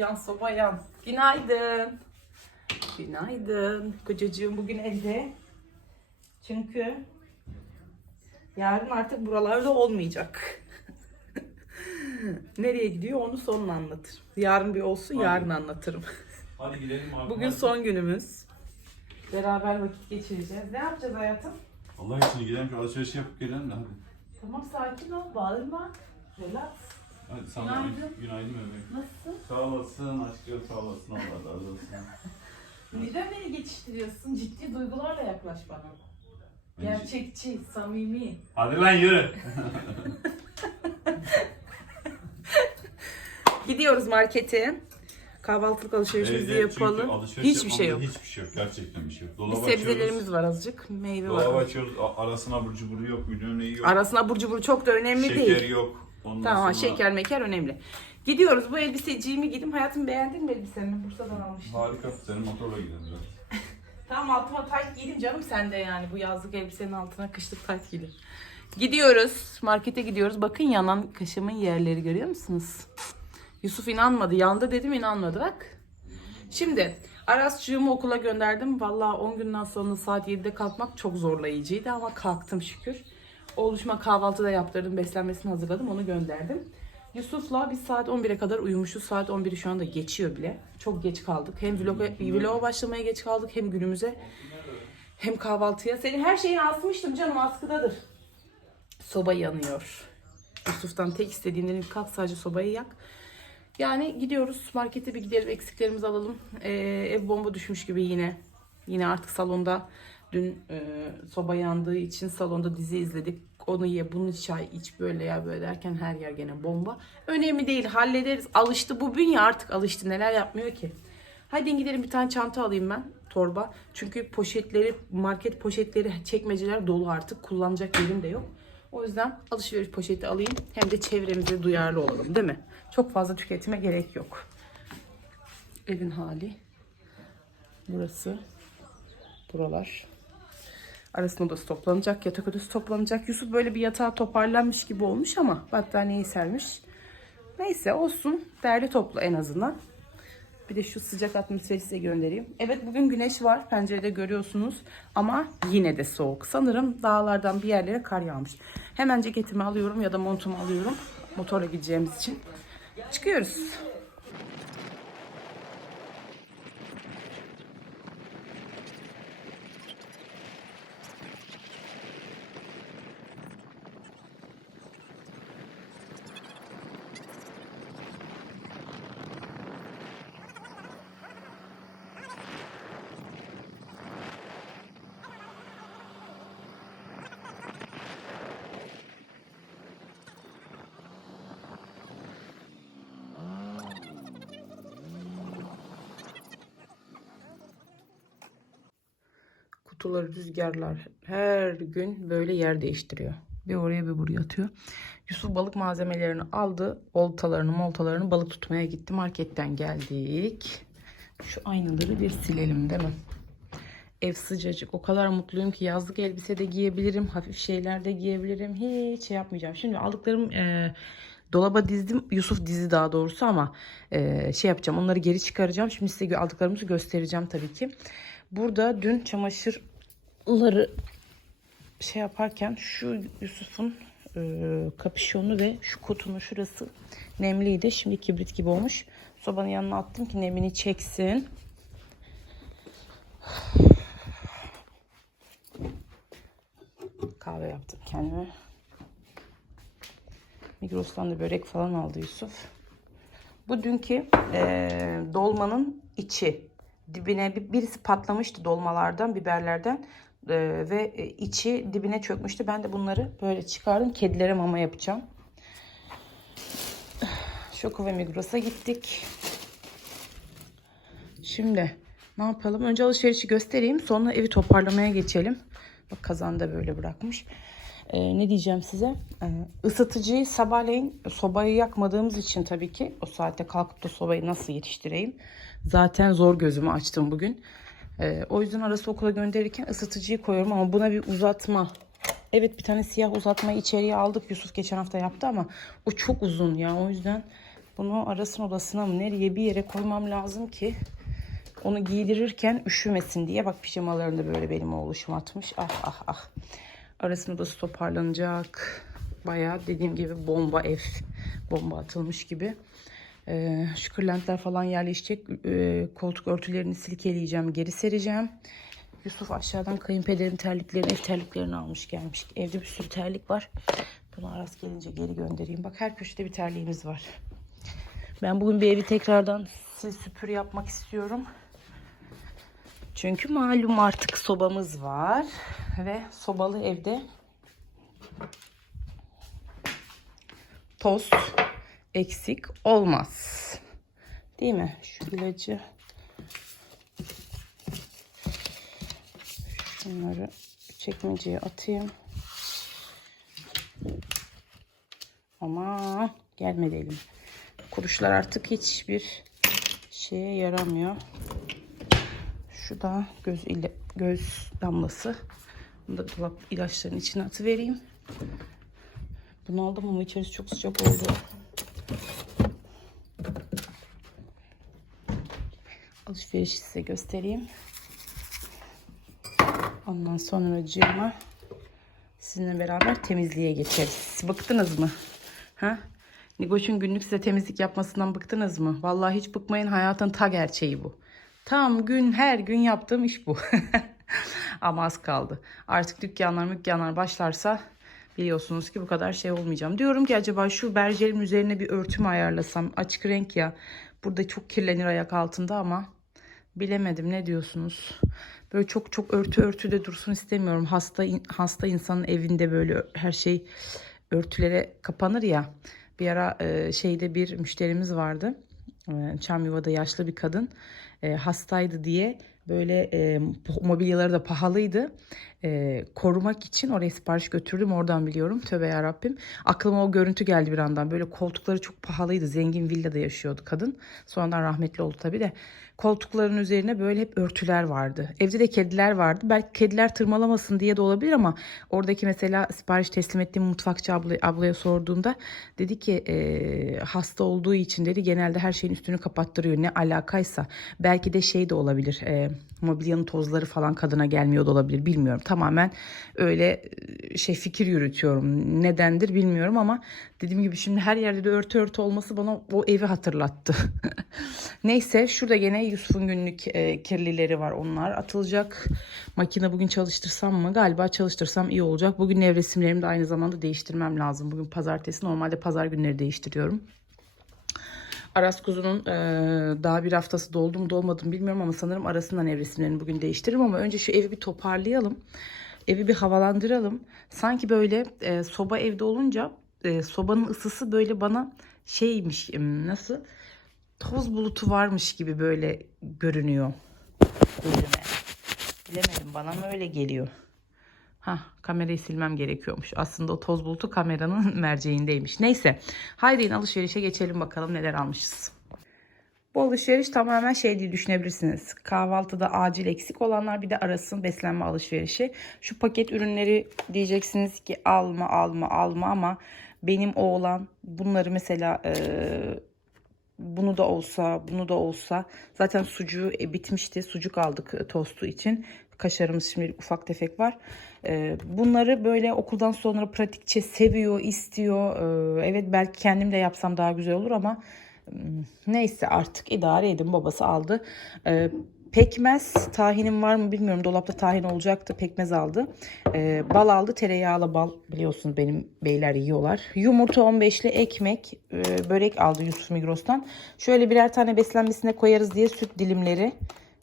Yan soba yan. Günaydın. Günaydın. Kocacığım bugün evde. Çünkü yarın artık buralarda olmayacak. Nereye gidiyor onu sonra anlatır. Yarın bir olsun yarın anlatırım. Hadi gidelim abi. Bugün son günümüz. Beraber vakit geçireceğiz. Ne yapacağız hayatım? Allah için gidelim şu alışveriş yapıp gelelim de hadi. Tamam sakin ol, bağırma. Relax. Hadi sana Günaydın. günaydın bebeğim. Nasılsın? Sağ olasın aşkım sağ olasın Allah razı olsun. Neden beni geçiştiriyorsun? Ciddi duygularla yaklaş bana. Gerçekçi, samimi. Hadi lan yürü. Gidiyoruz markete. Kahvaltılık alışverişimizi Evde çünkü yapalım. alışveriş Hiçbir şey yok. yapmamda Hiçbir şey yok. Gerçekten bir şey yok. Bir Dolabı sebzelerimiz açıyoruz. var azıcık. Meyve Dolabı var. açıyoruz. a- Arasına abur cuburu yok. Bilmem neyi yok. Arasına abur cubur çok da önemli Şeker değil. yok. Ondan Tamam sonra... şeker meker önemli. Gidiyoruz. Bu elbiseciğimi giydim. Hayatım beğendin mi elbisemi? Bursa'dan almıştım. Harika. Senin motorla gidelim biraz. Tamam altıma tayt giydim canım sen de yani. Bu yazlık elbisenin altına kışlık tayt giydim. Gidiyoruz. Markete gidiyoruz. Bakın yanan kaşımın yerleri görüyor musunuz? Yusuf inanmadı. Yandı dedim inanmadı bak. Şimdi Arasçığımı okula gönderdim. Vallahi 10 günden sonra saat 7'de kalkmak çok zorlayıcıydı ama kalktım şükür. Oğluşuma kahvaltı da yaptırdım. Beslenmesini hazırladım. Onu gönderdim. Yusuf'la biz saat 11'e kadar uyumuşuz. Saat 11'i şu anda geçiyor bile. Çok geç kaldık. Hem vloga, vloga başlamaya geç kaldık hem günümüze hem kahvaltıya. Senin her şeyini asmıştım canım askıdadır. Soba yanıyor. Yusuf'tan tek istediğim kalk sadece sobayı yak. Yani gidiyoruz markete bir gidelim eksiklerimizi alalım. Ee, ev bomba düşmüş gibi yine. Yine artık salonda dün e, soba yandığı için salonda dizi izledik. Onu ye bunu çay iç böyle ya böyle derken her yer gene bomba. Önemli değil hallederiz. Alıştı bu bünye artık alıştı neler yapmıyor ki. Hadi gidelim bir tane çanta alayım ben torba. Çünkü poşetleri market poşetleri çekmeceler dolu artık kullanacak yerim de yok. O yüzden alışveriş poşeti alayım. Hem de çevremize duyarlı olalım değil mi? Çok fazla tüketime gerek yok. Evin hali. Burası. Buralar. Arasında odası toplanacak. Yatak odası toplanacak. Yusuf böyle bir yatağa toparlanmış gibi olmuş ama battaniyeyi sermiş. Neyse olsun. Derli toplu en azından. Bir de şu sıcak atmosferi size göndereyim. Evet bugün güneş var. Pencerede görüyorsunuz. Ama yine de soğuk. Sanırım dağlardan bir yerlere kar yağmış. Hemen ceketimi alıyorum ya da montumu alıyorum. Motorla gideceğimiz için. Çıkıyoruz. Kutuları rüzgarlar her gün böyle yer değiştiriyor. Bir oraya bir buraya atıyor. Yusuf balık malzemelerini aldı. Oltalarını moltalarını balık tutmaya gitti. Marketten geldik. Şu aynaları bir silelim değil mi? Ev sıcacık. O kadar mutluyum ki yazlık elbise de giyebilirim. Hafif şeyler de giyebilirim. Hiç şey yapmayacağım. Şimdi aldıklarım e, dolaba dizdim. Yusuf dizi daha doğrusu ama e, şey yapacağım. Onları geri çıkaracağım. Şimdi size aldıklarımızı göstereceğim tabii ki. Burada dün çamaşırları şey yaparken şu Yusuf'un e, kapüşonu ve şu kutunun şurası nemliydi. Şimdi kibrit gibi olmuş. Sobanın yanına attım ki nemini çeksin. Kahve yaptım kendime. Migros'tan da börek falan aldı Yusuf. Bu dünkü eee, dolmanın içi. Dibine bir- birisi patlamıştı dolmalardan, biberlerden Eee, ve e, içi dibine çökmüştü. Ben de bunları böyle çıkardım. Kedilere mama yapacağım. Şoko ve Migros'a gittik. Şimdi ne yapalım? Önce alışverişi göstereyim. Sonra evi toparlamaya geçelim. Bak kazan da böyle bırakmış. Ee, ne diyeceğim size? Ee, ısıtıcıyı sabahleyin sobayı yakmadığımız için tabii ki o saatte kalkıp da sobayı nasıl yetiştireyim? Zaten zor gözümü açtım bugün. Ee, o yüzden arası okula gönderirken ısıtıcıyı koyuyorum ama buna bir uzatma. Evet bir tane siyah uzatmayı içeriye aldık. Yusuf geçen hafta yaptı ama o çok uzun ya. O yüzden Bunu arasın odasına mı nereye bir yere koymam lazım ki onu giydirirken üşümesin diye. Bak pijamalarını böyle benim oğluşum atmış. Ah ah ah. Arasın odası toparlanacak. Bayağı dediğim gibi bomba ev. Bomba atılmış gibi. Ee, şu falan yerleşecek. Ee, koltuk örtülerini silkeleyeceğim. Geri sereceğim. Yusuf aşağıdan kayınpederin terliklerini, ev terliklerini almış gelmiş. Evde bir sürü terlik var. Bunu Aras gelince geri göndereyim. Bak her köşede bir terliğimiz var. Ben bugün bir evi tekrardan sil süpür yapmak istiyorum. Çünkü malum artık sobamız var. Ve sobalı evde toz eksik olmaz. Değil mi? Şu ilacı şunları çekmeceye atayım. Ama gelmedi elim. Kuruşlar artık hiçbir şeye yaramıyor. Şu da göz ile göz damlası. Bunu da dolap ilaçların içine atıvereyim. Bunu aldım ama içerisi çok sıcak oldu. Alışverişi size göstereyim. Ondan sonra cığıma sizinle beraber temizliğe geçeriz. Bıktınız mı? Ha? Nigoş'un günlük size temizlik yapmasından bıktınız mı? Vallahi hiç bıkmayın hayatın ta gerçeği bu. Tam gün her gün yaptığım iş bu. Ama az kaldı. Artık dükkanlar mükkanlar başlarsa biliyorsunuz ki bu kadar şey olmayacağım. Diyorum ki acaba şu berjerin üzerine bir örtü mü ayarlasam? Açık renk ya. Burada çok kirlenir ayak altında ama bilemedim ne diyorsunuz? Böyle çok çok örtü örtü de dursun istemiyorum. Hasta hasta insanın evinde böyle her şey örtülere kapanır ya. Bir ara e, şeyde bir müşterimiz vardı. E, Çamyuva'da yaşlı bir kadın. E, hastaydı diye böyle e, mobilyaları da pahalıydı. E, korumak için oraya sipariş götürdüm. Oradan biliyorum. Tövbe yarabbim. Aklıma o görüntü geldi bir andan. Böyle koltukları çok pahalıydı. Zengin villada yaşıyordu kadın. Sonradan rahmetli oldu tabii de. Koltukların üzerine böyle hep örtüler vardı. Evde de kediler vardı. Belki kediler tırmalamasın diye de olabilir ama oradaki mesela sipariş teslim ettiğim mutfakçı abla, ablaya sorduğumda dedi ki e, hasta olduğu için dedi genelde her şeyin üstünü kapattırıyor. Ne alakaysa belki de şey de olabilir. E, mobilyanın tozları falan kadına gelmiyor da olabilir bilmiyorum. Tamamen öyle e, şey fikir yürütüyorum. Nedendir bilmiyorum ama dediğim gibi şimdi her yerde de örtü örtü olması bana o evi hatırlattı. Neyse şurada gene Yusuf'un günlük e, kirlileri var. Onlar atılacak. Makine bugün çalıştırsam mı? Galiba çalıştırsam iyi olacak. Bugün nevresimlerimi de aynı zamanda değiştirmem lazım. Bugün pazartesi. Normalde pazar günleri değiştiriyorum. Aras Kuzu'nun e, daha bir haftası doldu mu dolmadı mı bilmiyorum ama sanırım arasından nevresimlerini bugün değiştiririm ama önce şu evi bir toparlayalım. Evi bir havalandıralım. Sanki böyle e, soba evde olunca e, sobanın ısısı böyle bana şeymiş nasıl toz bulutu varmış gibi böyle görünüyor gözüme. Bilemedim bana mı öyle geliyor. Ha kamerayı silmem gerekiyormuş. Aslında o toz bulutu kameranın merceğindeymiş. Neyse haydi in alışverişe geçelim bakalım neler almışız. Bu alışveriş tamamen şey diye düşünebilirsiniz. Kahvaltıda acil eksik olanlar bir de arasın beslenme alışverişi. Şu paket ürünleri diyeceksiniz ki alma alma alma ama benim oğlan bunları mesela e, bunu da olsa bunu da olsa zaten sucuğu e, bitmişti. Sucuk aldık e, tostu için. Kaşarımız şimdi ufak tefek var. E, bunları böyle okuldan sonra pratikçe seviyor, istiyor. E, evet belki kendim de yapsam daha güzel olur ama Hmm, Neyse artık idare edin babası aldı. Ee, pekmez tahinim var mı bilmiyorum. Dolapta tahin olacaktı. Pekmez aldı. Ee, bal aldı. Tereyağlı bal biliyorsunuz benim beyler yiyorlar. Yumurta 15'li ekmek. e, börek aldı Yusuf Migros'tan. Şöyle birer tane beslenmesine koyarız diye süt dilimleri.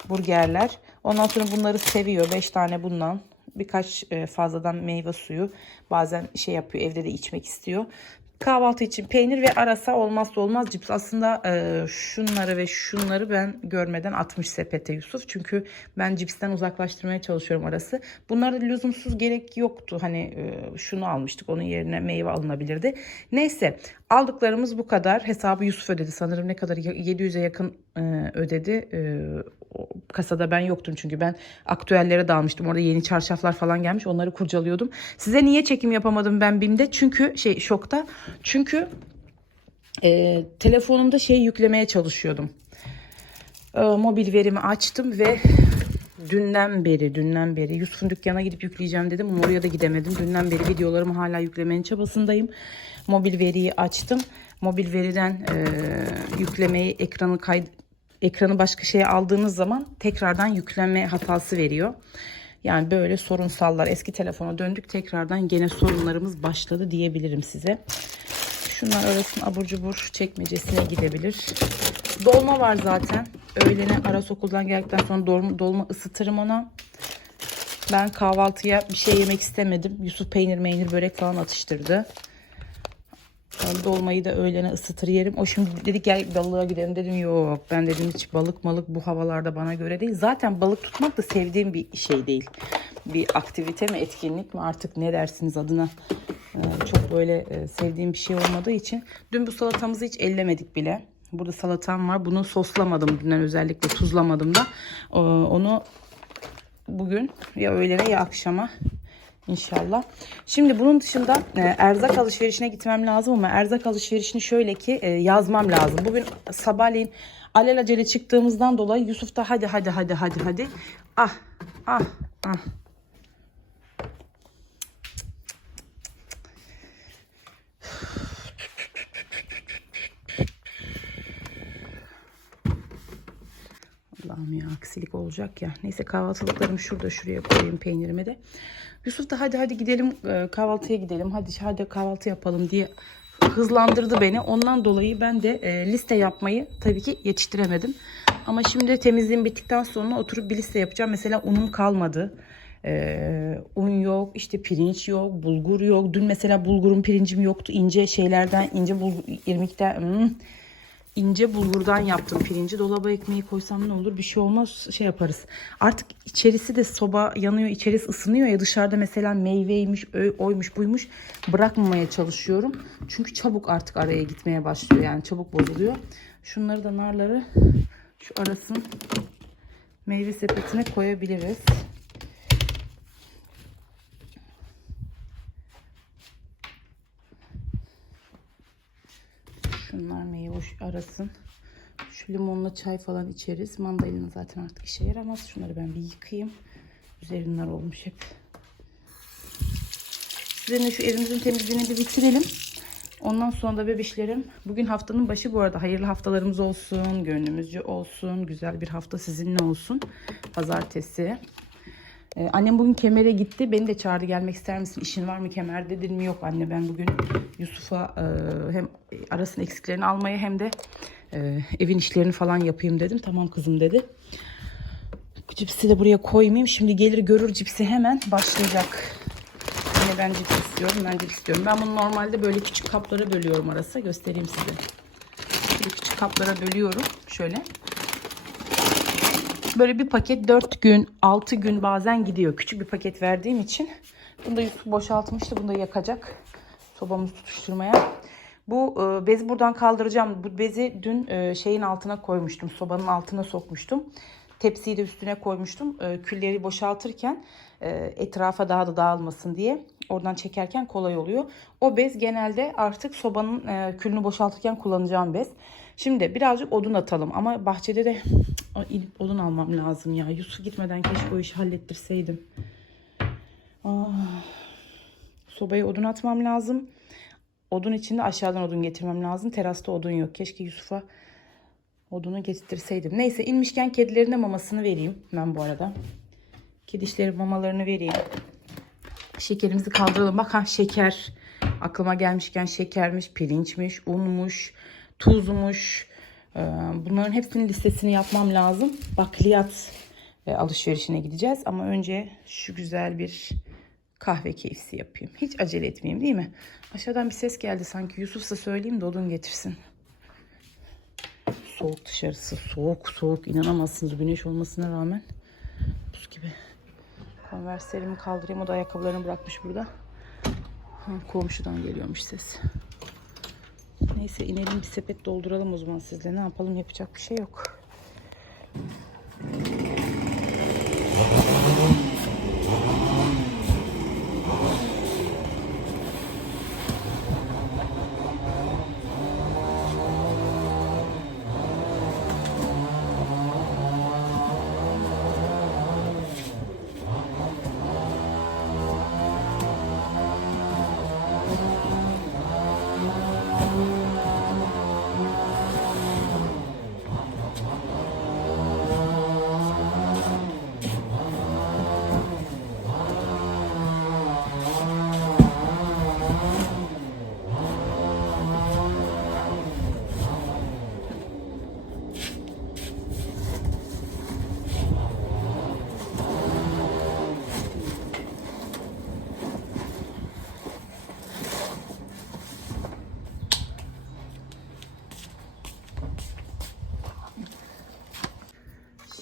Burgerler. Ondan sonra bunları seviyor. 5 tane bundan birkaç e, fazladan meyve suyu bazen şey yapıyor evde de içmek istiyor. Kahvaltı için peynir ve arasa olmazsa olmaz cips. Aslında e, şunları ve şunları ben görmeden atmış sepete Yusuf. Çünkü ben cipsten uzaklaştırmaya çalışıyorum arası. Bunlara lüzumsuz gerek yoktu. Hani e, şunu almıştık onun yerine meyve alınabilirdi. Neyse aldıklarımız bu kadar. Hesabı Yusuf ödedi sanırım ne kadar 700'e yakın e, ödedi. E, kasada ben yoktum çünkü ben aktüellere dalmıştım. Orada yeni çarşaflar falan gelmiş. Onları kurcalıyordum. Size niye çekim yapamadım ben BİM'de? Çünkü şey şokta. Çünkü e, telefonumda şey yüklemeye çalışıyordum. E, mobil verimi açtım ve dünden beri, dünden beri Yusuf'un dükkana gidip yükleyeceğim dedim ama oraya da gidemedim. Dünden beri videolarımı hala yüklemenin çabasındayım. Mobil veriyi açtım. Mobil veriden e, yüklemeyi ekranı kay ekranı başka şeye aldığınız zaman tekrardan yükleme hatası veriyor. Yani böyle sorunsallar. Eski telefona döndük tekrardan gene sorunlarımız başladı diyebilirim size. Şunlar arasın abur cubur çekmecesine gidebilir. Dolma var zaten. Öğlene Aras okuldan geldikten sonra dolma, dolma ısıtırım ona. Ben kahvaltıya bir şey yemek istemedim. Yusuf peynir meynir börek falan atıştırdı. Ben dolmayı da öğlene ısıtır yerim. O şimdi dedi gel balığa gidelim dedim yok. Ben dedim hiç balık malık bu havalarda bana göre değil. Zaten balık tutmak da sevdiğim bir şey değil. Bir aktivite mi etkinlik mi artık ne dersiniz adına. Ee, çok böyle e, sevdiğim bir şey olmadığı için. Dün bu salatamızı hiç ellemedik bile. Burada salatam var. Bunu soslamadım dünden özellikle tuzlamadım da. Ee, Onu bugün ya öğlene ya akşama İnşallah. Şimdi bunun dışında e, erzak alışverişine gitmem lazım ama erzak alışverişini şöyle ki e, yazmam lazım. Bugün sabahleyin alelacele çıktığımızdan dolayı Yusuf da hadi hadi hadi hadi hadi. Ah ah ah. Allah'ım ya aksilik olacak ya. Neyse kahvaltılıklarımı şurada şuraya koyayım peynirimi de. Yusuf da hadi hadi gidelim e, kahvaltıya gidelim. Hadi hadi kahvaltı yapalım diye hızlandırdı beni. Ondan dolayı ben de e, liste yapmayı tabii ki yetiştiremedim. Ama şimdi temizliğim bittikten sonra oturup bir liste yapacağım. Mesela unum kalmadı. E, un yok, işte pirinç yok, bulgur yok. Dün mesela bulgurum pirincim yoktu. İnce şeylerden, ince bulgur, irmikten, hmm, ince bulgurdan yaptım pirinci. Dolaba ekmeği koysam ne olur? Bir şey olmaz. Şey yaparız. Artık içerisi de soba yanıyor, içerisi ısınıyor ya dışarıda mesela meyveymiş, oymuş, buymuş bırakmamaya çalışıyorum. Çünkü çabuk artık araya gitmeye başlıyor. Yani çabuk bozuluyor. Şunları da narları şu arasın meyve sepetine koyabiliriz. Şunlar meyve arasın. Şu limonla çay falan içeriz. Mandalina zaten artık işe yaramaz. Şunları ben bir yıkayayım. Üzerinden olmuş hep. Üzerine şu evimizin temizliğini bir bitirelim. Ondan sonra da bebişlerim. Bugün haftanın başı bu arada. Hayırlı haftalarımız olsun. Gönlümüzce olsun. Güzel bir hafta sizinle olsun. Pazartesi. Ee, annem bugün kemere gitti. Beni de çağırdı gelmek ister misin? İşin var mı kemerde dedim. Yok anne ben bugün Yusuf'a e, hem arasın eksiklerini almaya hem de e, evin işlerini falan yapayım dedim. Tamam kızım dedi. Cipsi de buraya koymayayım. Şimdi gelir görür cipsi hemen başlayacak. Yine ben cips istiyorum. Ben cips istiyorum. Ben bunu normalde böyle küçük kaplara bölüyorum arası. Göstereyim size. Böyle küçük kaplara bölüyorum. Şöyle. Böyle bir paket 4 gün, 6 gün bazen gidiyor. Küçük bir paket verdiğim için. Bunu da boşaltmıştı. Bunu da yakacak. Sobamızı tutuşturmaya. Bu e, bezi buradan kaldıracağım. Bu bezi dün e, şeyin altına koymuştum. Sobanın altına sokmuştum. Tepsiyi de üstüne koymuştum. E, külleri boşaltırken e, etrafa daha da dağılmasın diye. Oradan çekerken kolay oluyor. O bez genelde artık sobanın e, külünü boşaltırken kullanacağım bez. Şimdi birazcık odun atalım ama bahçede de inip odun almam lazım ya. Yusuf gitmeden keşke o işi hallettirseydim. Ah. Sobaya odun atmam lazım. Odun içinde aşağıdan odun getirmem lazım. Terasta odun yok. Keşke Yusuf'a odunu getirseydim. Neyse inmişken kedilerine mamasını vereyim ben bu arada. Kedişlerin mamalarını vereyim. Şekerimizi kaldıralım. Bak ha şeker. Aklıma gelmişken şekermiş, pirinçmiş, unmuş, tuzmuş. Ee, Bunların hepsinin listesini yapmam lazım. Bakliyat e, alışverişine gideceğiz. Ama önce şu güzel bir kahve keyfisi yapayım. Hiç acele etmeyeyim değil mi? Aşağıdan bir ses geldi sanki. Yusuf'sa söyleyeyim de odun getirsin. Soğuk dışarısı. Soğuk soğuk. İnanamazsınız güneş olmasına rağmen. Buz gibi. Konverslerimi kaldırayım. O da ayakkabılarını bırakmış burada. Komşudan geliyormuş ses. Neyse inelim bir sepet dolduralım o zaman sizle. Ne yapalım yapacak bir şey yok.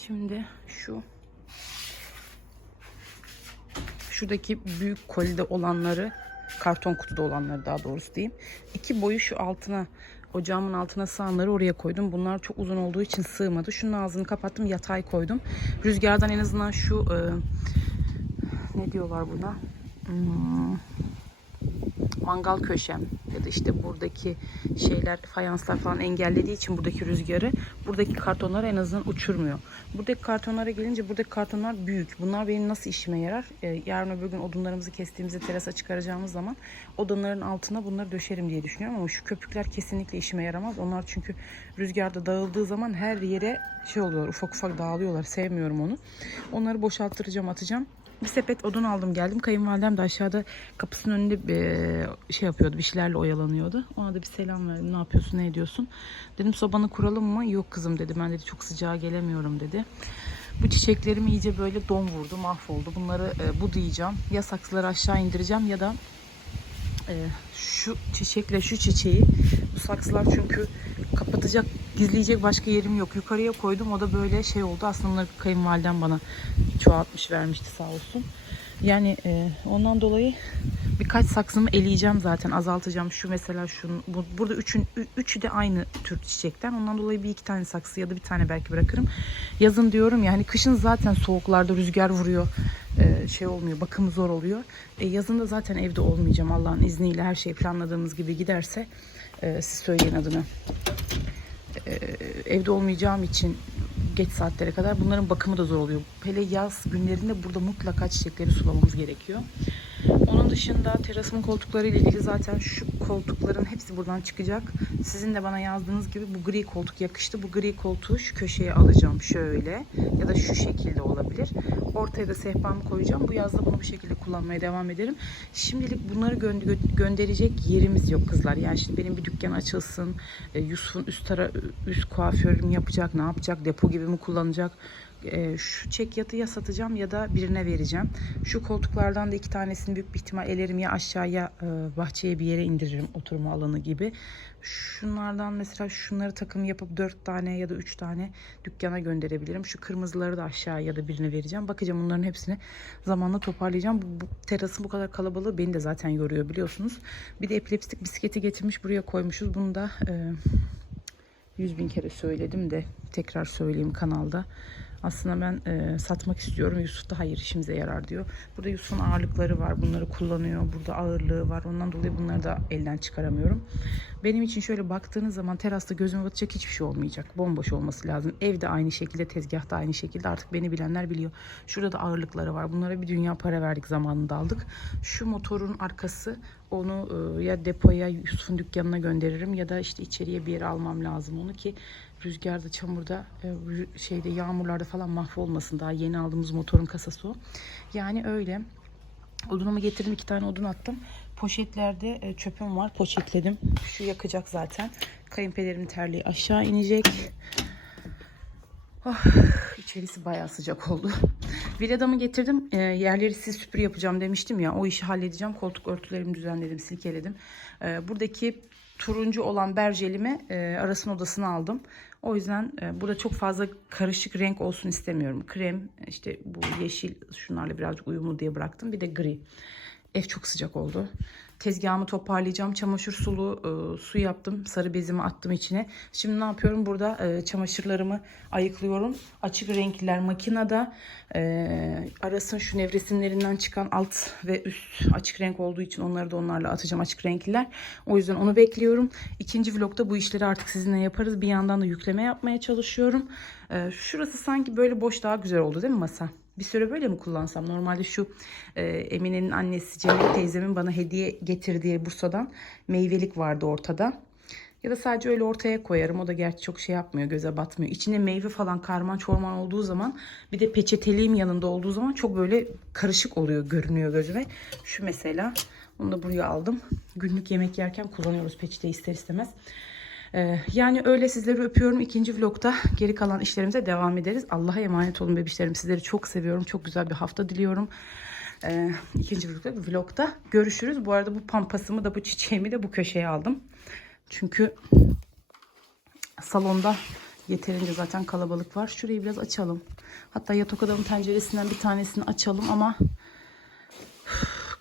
Şimdi şu şuradaki büyük kolide olanları karton kutuda olanları daha doğrusu diyeyim. iki boyu şu altına ocağımın altına sığanları oraya koydum. Bunlar çok uzun olduğu için sığmadı. Şunun ağzını kapattım yatay koydum. Rüzgardan en azından şu e, ne diyorlar buna? Hmm, mangal köşem ya da işte buradaki şeyler fayanslar falan engellediği için buradaki rüzgarı buradaki kartonları en azından uçurmuyor. Buradaki kartonlara gelince buradaki kartonlar büyük. Bunlar benim nasıl işime yarar? Ee, yarın öbür gün odunlarımızı kestiğimizde terasa çıkaracağımız zaman odunların altına bunları döşerim diye düşünüyorum ama şu köpükler kesinlikle işime yaramaz. Onlar çünkü rüzgarda dağıldığı zaman her yere şey oluyorlar ufak ufak dağılıyorlar. Sevmiyorum onu. Onları boşalttıracağım atacağım. Bir sepet odun aldım geldim. Kayınvalidem de aşağıda kapısının önünde eee, şey yapıyordu. Bir şeylerle oyalanıyordu. Ona da bir selam verdim. Ne yapıyorsun ne ediyorsun? Dedim sobanı kuralım mı? Yok kızım dedi. Ben dedi çok sıcağa gelemiyorum dedi. Bu çiçeklerim iyice böyle don vurdu, mahvoldu. Bunları e, budayacağım. Ya saksıları aşağı indireceğim ya da e, şu çiçekle şu çiçeği bu saksılar çünkü kapatacak, gizleyecek başka yerim yok. Yukarıya koydum. O da böyle şey oldu. Aslında bunları kayınvalidem bana çoğaltmış vermişti sağ olsun. Yani e, ondan dolayı birkaç saksımı eleyeceğim zaten azaltacağım. Şu mesela şunu bu, burada üçün üçü de aynı tür çiçekten. Ondan dolayı bir iki tane saksı ya da bir tane belki bırakırım. Yazın diyorum ya hani kışın zaten soğuklarda rüzgar vuruyor. e, şey olmuyor. Bakımı zor oluyor. E, yazın da zaten evde olmayacağım. Allah'ın izniyle her şey planladığımız gibi giderse e, siz söyleyin adını e, evde olmayacağım için geç saatlere kadar bunların bakımı da zor oluyor. Hele yaz günlerinde burada mutlaka çiçekleri sulamamız gerekiyor. Onun dışında terasımın koltukları ile ilgili zaten şu koltukların hepsi buradan çıkacak. Sizin de bana yazdığınız gibi bu gri koltuk yakıştı. Bu gri koltuğu şu köşeye alacağım şöyle ya da şu şekilde olabilir. Ortaya da sehpamı koyacağım. Bu yazda bunu bu şekilde kullanmaya devam ederim. Şimdilik bunları gö- gö- gönderecek yerimiz yok kızlar. Yani şimdi benim bir dükkan açılsın. e, Yusuf'un üst tara üst kuaförüm yapacak, ne yapacak, depo gibi mi kullanacak? E, şu çek yatı ya satacağım ya da birine vereceğim. Şu koltuklardan da iki tanesini büyük bir ihtimal elerim ya aşağıya e, bahçeye bir yere indiririm oturma alanı gibi. Şunlardan mesela şunları takım yapıp dört tane ya da üç tane dükkana gönderebilirim. Şu kırmızıları da aşağıya ya da birine vereceğim. Bakacağım bunların hepsini zamanla toparlayacağım. Bu, bu terasın bu kadar kalabalığı beni de zaten yoruyor biliyorsunuz. Bir de epileptik bisikleti getirmiş buraya koymuşuz. Bunu da e, 100 bin kere söyledim de tekrar söyleyeyim kanalda. Aslında ben e, satmak istiyorum. Yusuf da hayır işimize yarar diyor. Burada Yusuf'un ağırlıkları var. Bunları kullanıyor. Burada ağırlığı var. Ondan dolayı bunları da elden çıkaramıyorum. Benim için şöyle baktığınız zaman terasta gözüme batacak hiçbir şey olmayacak. Bomboş olması lazım. Evde aynı şekilde, tezgahta aynı şekilde. Artık beni bilenler biliyor. Şurada da ağırlıkları var. Bunlara bir dünya para verdik zamanında aldık. Şu motorun arkası onu e, ya depoya Yusuf'un dükkanına gönderirim ya da işte içeriye bir yere almam lazım onu ki rüzgarda, çamurda, e, şeyde yağmurlarda falan mahvolmasın. Daha yeni aldığımız motorun kasası o. Yani öyle. Odunumu getirdim. iki tane odun attım. Poşetlerde e, çöpüm var. Poşetledim. Şu yakacak zaten. Kayınpederimin terliği aşağı inecek. Ah, içerisi bayağı sıcak oldu. Villadamı getirdim. E, yerleri sil süpür yapacağım demiştim ya. O işi halledeceğim. Koltuk örtülerimi düzenledim, silkeledim. E, buradaki turuncu olan berjelimi e, arasın odasına aldım. O yüzden e, burada çok fazla karışık renk olsun istemiyorum. Krem, işte bu yeşil şunlarla birazcık uyumlu diye bıraktım. Bir de gri. Ev çok sıcak oldu. Tezgahımı toparlayacağım. Çamaşır sulu e, su yaptım. Sarı bezimi attım içine. Şimdi ne yapıyorum? Burada e, çamaşırlarımı ayıklıyorum. Açık renkliler makinede. E, arasın şu nevresimlerinden çıkan alt ve üst açık renk olduğu için onları da onlarla atacağım açık renkliler. O yüzden onu bekliyorum. İkinci vlogda bu işleri artık sizinle yaparız. Bir yandan da yükleme yapmaya çalışıyorum. E, şurası sanki böyle boş daha güzel oldu değil mi masa? Bir süre böyle mi kullansam? Normalde şu e, Emine'nin annesi Cennet teyzemin bana hediye getirdiği Bursa'dan meyvelik vardı ortada. Ya da sadece öyle ortaya koyarım. O da gerçi çok şey yapmıyor, göze batmıyor. İçinde meyve falan karman çorman olduğu zaman bir de peçeteliğim yanında olduğu zaman çok böyle karışık oluyor, görünüyor gözüme. Şu mesela onu da buraya aldım. Günlük yemek yerken kullanıyoruz peçete ister istemez. Ee, yani öyle sizleri öpüyorum. İkinci vlogda geri kalan işlerimize devam ederiz. Allah'a emanet olun bebişlerim. Sizleri çok seviyorum. Çok güzel bir hafta diliyorum. Ee, ikinci vlogda, vlogda görüşürüz. Bu arada bu pampasımı da bu çiçeğimi de bu köşeye aldım. Çünkü salonda Yeterince zaten kalabalık var. Şurayı biraz açalım. Hatta yatak odamın penceresinden bir tanesini açalım ama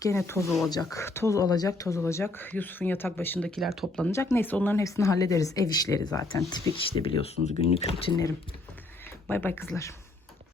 gene toz olacak. Toz olacak, toz olacak. Yusuf'un yatak başındakiler toplanacak. Neyse onların hepsini hallederiz. Ev işleri zaten. Tipik işte biliyorsunuz günlük rutinlerim. Bay bay kızlar.